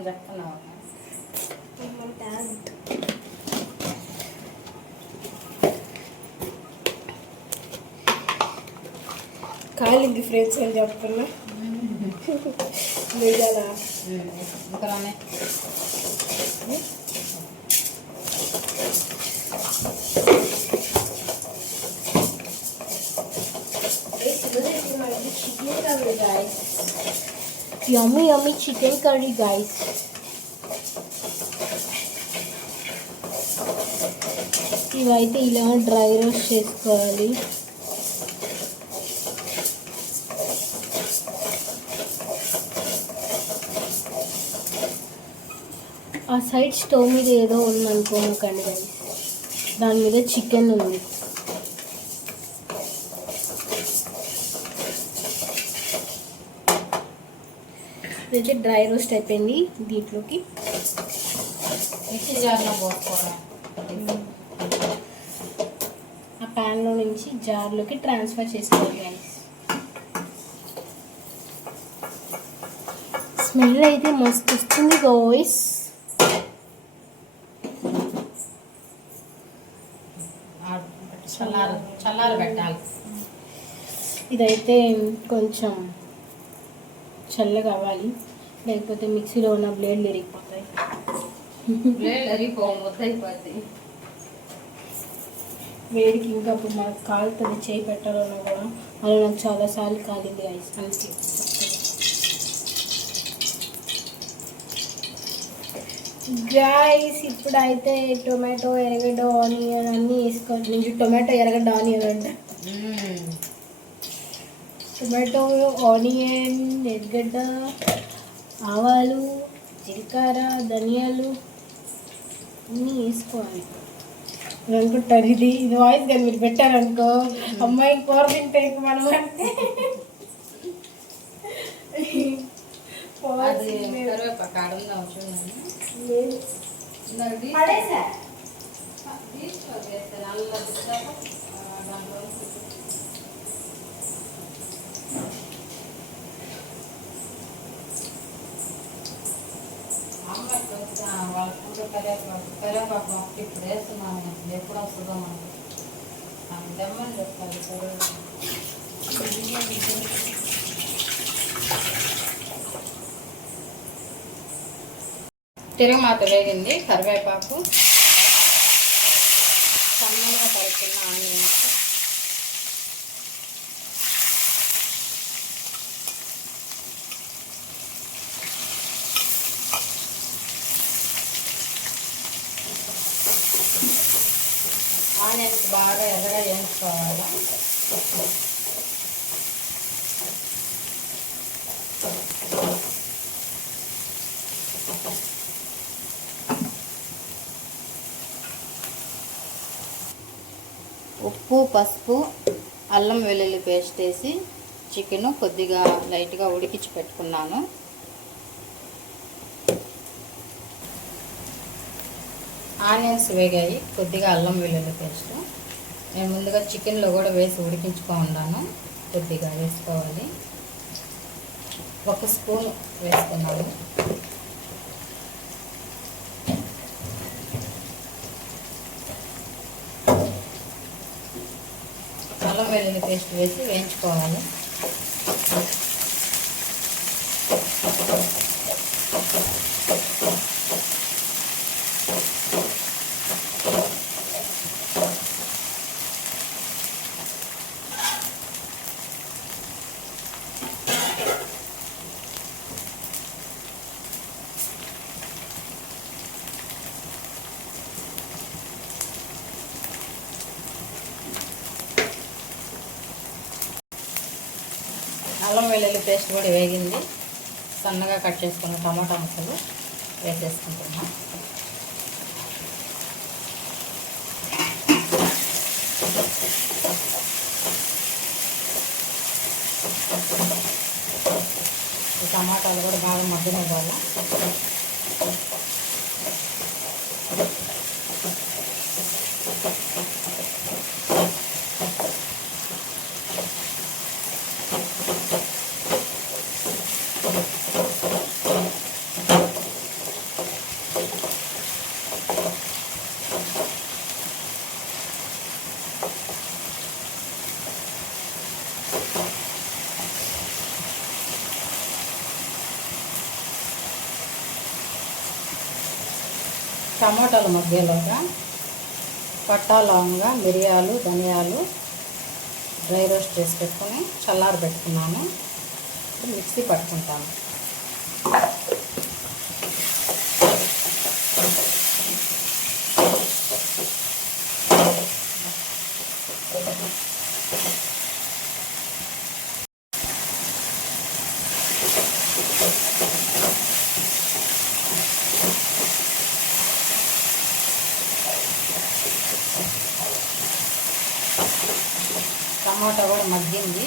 అని చెప్తున్నావు. కాలింది ఫ్రెండ్స్ అని చెప్తున్నా. నిజాలా? ఇంకనే chicken curry yummy yummy chicken chicken curry ఇవైతే ఇలా డ్రై రోస్ట్ చేసుకోవాలి. ఆ సైడ్ స్టవ్ మీద ఏదో ఉందనుకోమకండి దాని మీద చికెన్ ఉంది. ఇదైతే డ్రై రోస్ట్ అయిపోయింది దీంట్లోకి. మిక్సీ జార్లో పోసుకోవడం ఆ ప్యాన్లో నుంచి జార్లోకి ట్రాన్స్ఫర్ చేసుకోవాలి గైస్ స్మెల్ అయితే మస్తు వస్తుంది గోయిస్ చల్లారు చల్లారు పెట్టాలి. ఇదైతే కొంచెం చల్లగా అవ్వాలి. లేకపోతే మిక్సీలో ఉన్న బ్లేడ్లు ఇరిగిపోతాయి. వేడికి ఇంకా అప్పుడు మనకు కాలుతుంది చేయి పెట్టాలన్నా కూడా అలా నాకు చాలాసార్లు కాలింది ఐస్ అందుకే గాయస్ ఇప్పుడైతే టొమాటో ఎర్రగడ్డ ఆనియన్ అన్నీ వేసుకోవాలి. నేను టొమాటో ఎర్రగడ్డ ఆనియన్ అంటే. టొమాటో ఆనియన్ ఎర్రగడ్డ ఆవాలు జీలకర్ర ధనియాలు అన్నీ వేసుకోవాలి. నేను అనుకుంటాను ఇది ఇది వాయిస్ కానీ మీరు పెట్టారనుకో. అమ్మాయి కూర తింటే ఇంక మనం అంటే. పడేసా? తీసుకో చేస్తాను. అల్లం దాంట్లో అమ్మాయి కొంచెం వాళ్ళ ఇప్పుడు వేస్తున్నాను నేను. ఎప్పుడు వస్తుందో మనకి దమ్మని చెప్పాలి తిరుగుమాత వేగింది కరివేపాకు. సన్నగా తరుక్కున్న ఆనియన్స్. ఆనియన్స్ బాగా ఎర్రగా వేయించుకోవాలి ఉప్పు పసుపు అల్లం వెల్లుల్లి పేస్ట్ వేసి చికెన్ కొద్దిగా లైట్గా ఉడికించి పెట్టుకున్నాను. ఆనియన్స్ వేగాయి. కొద్దిగా అల్లం వెల్లుల్లి పేస్ట్. నేను ముందుగా చికెన్లో కూడా వేసి ఉడికించుకో ఉన్నాను. కొద్దిగా వేసుకోవాలి. ఒక స్పూన్ వేసుకున్నాను. అల్లం వెల్లుల్లి పేస్ట్ వేసి వేయించుకోవాలి. వెల్లుల్లి పేస్ట్ కూడా వేగింది. సన్నగా కట్ చేసుకున్న టమాటా ముక్కలు వేసేసుకుంటున్నాం ఈ టమాటాలు కూడా బాగా మగ్గనివ్వాలి టమాటాల మధ్యలోగా పట్టా మిరియాలు ధనియాలు డ్రై రోస్ట్ చేసి పెట్టుకొని చల్లారి పెట్టుకున్నాను మిక్సీ పట్టుకుంటాను టమాటా కూడా మగ్గింది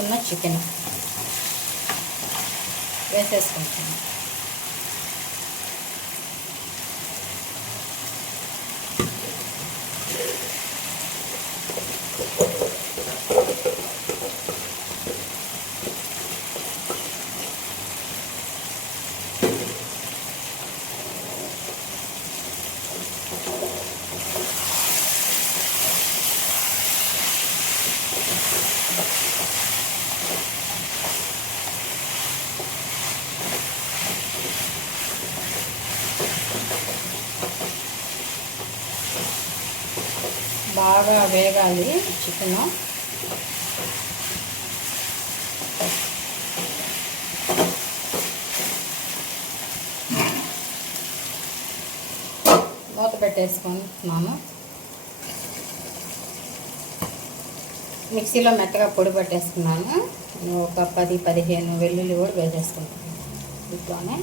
ఉడికించుకున్న చికెన్. వేసేసుకుంటాను. బాగా వేగాలి చికెను. మూత పెట్టేసుకుంటున్నాను. మిక్సీలో మెత్తగా పొడి పట్టేసుకున్నాను. ఒక పది పదిహేను వెల్లుల్లి కూడా వేసేసుకుంటున్నాను. ఇట్లానే.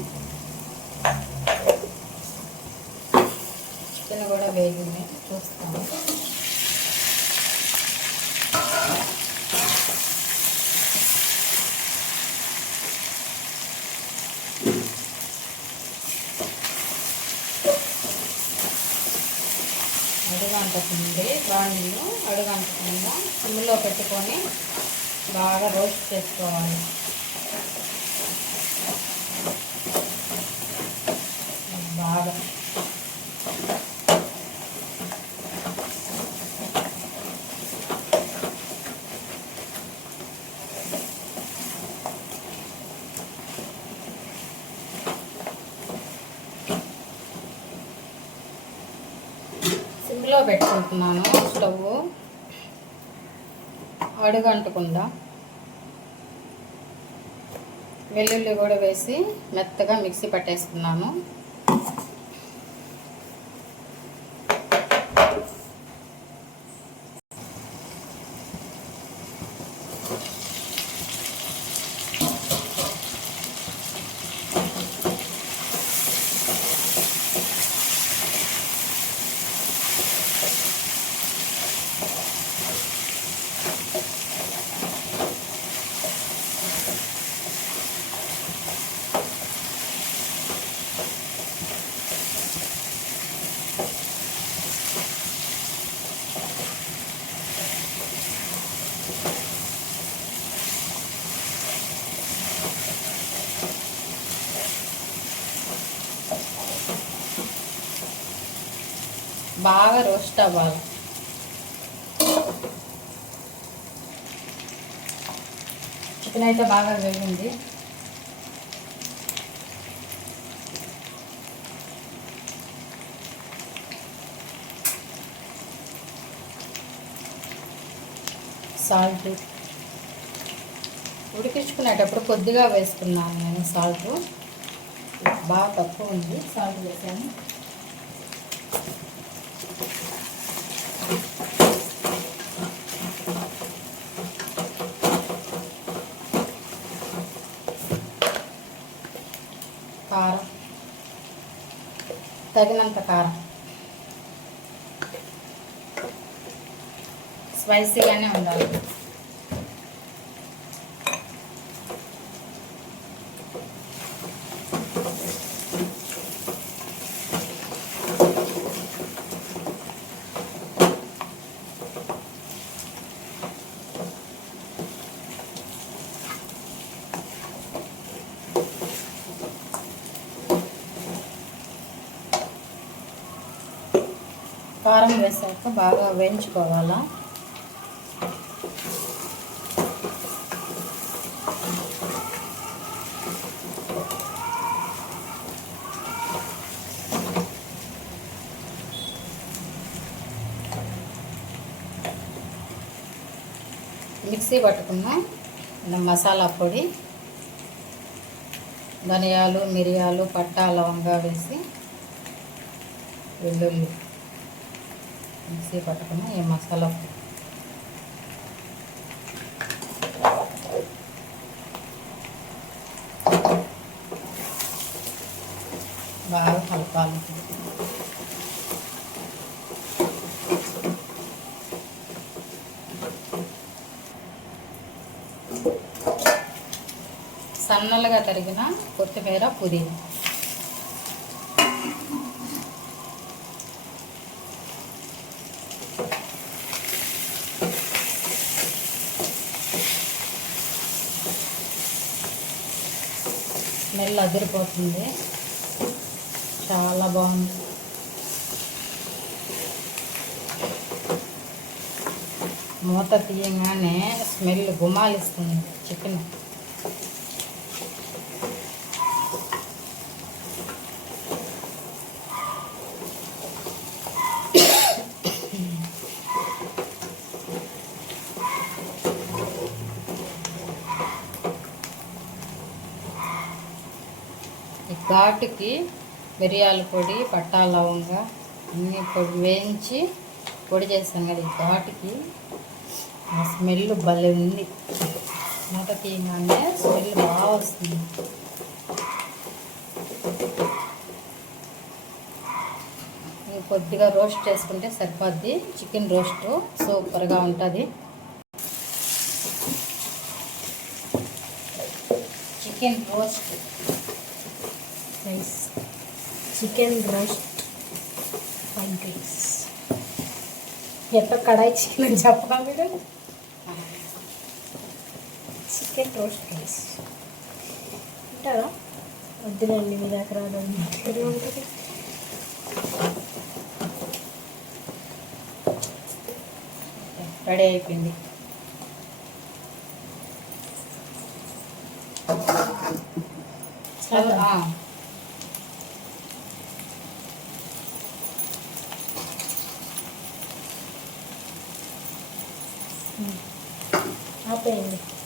చికెన్ కూడా వేగింది. చూస్తాను. అడుగంటకుంది అడుగు అంటకుండా సిమ్లో పెట్టుకొని బాగా రోస్ట్ చేసుకోవాలి. బాగా సిమ్లో పెట్టుకుంటున్నాను. స్టవ్ అడుగంటకుండా వెల్లుల్లి కూడా వేసి మెత్తగా మిక్సీ పట్టేసుకున్నాను బాగా రోస్ట్ అవ్వాలి. చికెన్ అయితే బాగా వేగింది. సాల్ట్. ఉడికించుకునేటప్పుడు కొద్దిగా వేసుకున్నాను నేను సాల్ట్. బాగా తక్కువ ఉంది. సాల్ట్ వేసాను కారం తగినంత కారం. స్పైసీగానే ఉండాలి. కారం వేసాక బాగా వేయించుకోవాలా? మిక్సీ పట్టుకున్న మసాలా పొడి ధనియాలు మిరియాలు పట్టా లవంగా వేసి వెల్లుల్లి మిక్సీ పట్టుకున్న ఈ మసాలా బాగా కలపాలి. సన్నలుగా తరిగిన కొత్తిమీర పుదీనా. స్మెల్ అదిరిపోతుంది. చాలా బాగుంది. మూత తీయగానే స్మెల్ గుమాలిస్తుంది చికెన్ ఈ ఘాటుకి మిరియాల పొడి పట్టా లవంగా అన్ని పొడి వేయించి పొడి చేస్తాం కదా ఈ ఘాటుకి. ఆ స్మెల్ భలే ఉంది. మూత తీయగానే స్మెల్ బాగా వస్తుంది. కొద్దిగా రోస్ట్ చేసుకుంటే సరిపోద్ది. చికెన్ రోస్ట్ సూపర్గా ఉంటుంది. Chicken roast. Nice chicken roast fried rice ఎట్లా కడాయి చికెన్ అని చెప్పరా మీరు? చికెన్ రోస్ట్ రైస్ ఉంటారా వద్దులేండి మీ దగ్గర ఉంటుంది? రెడీ అయిపోయింది. చాలా ఆ, ఆపేయండి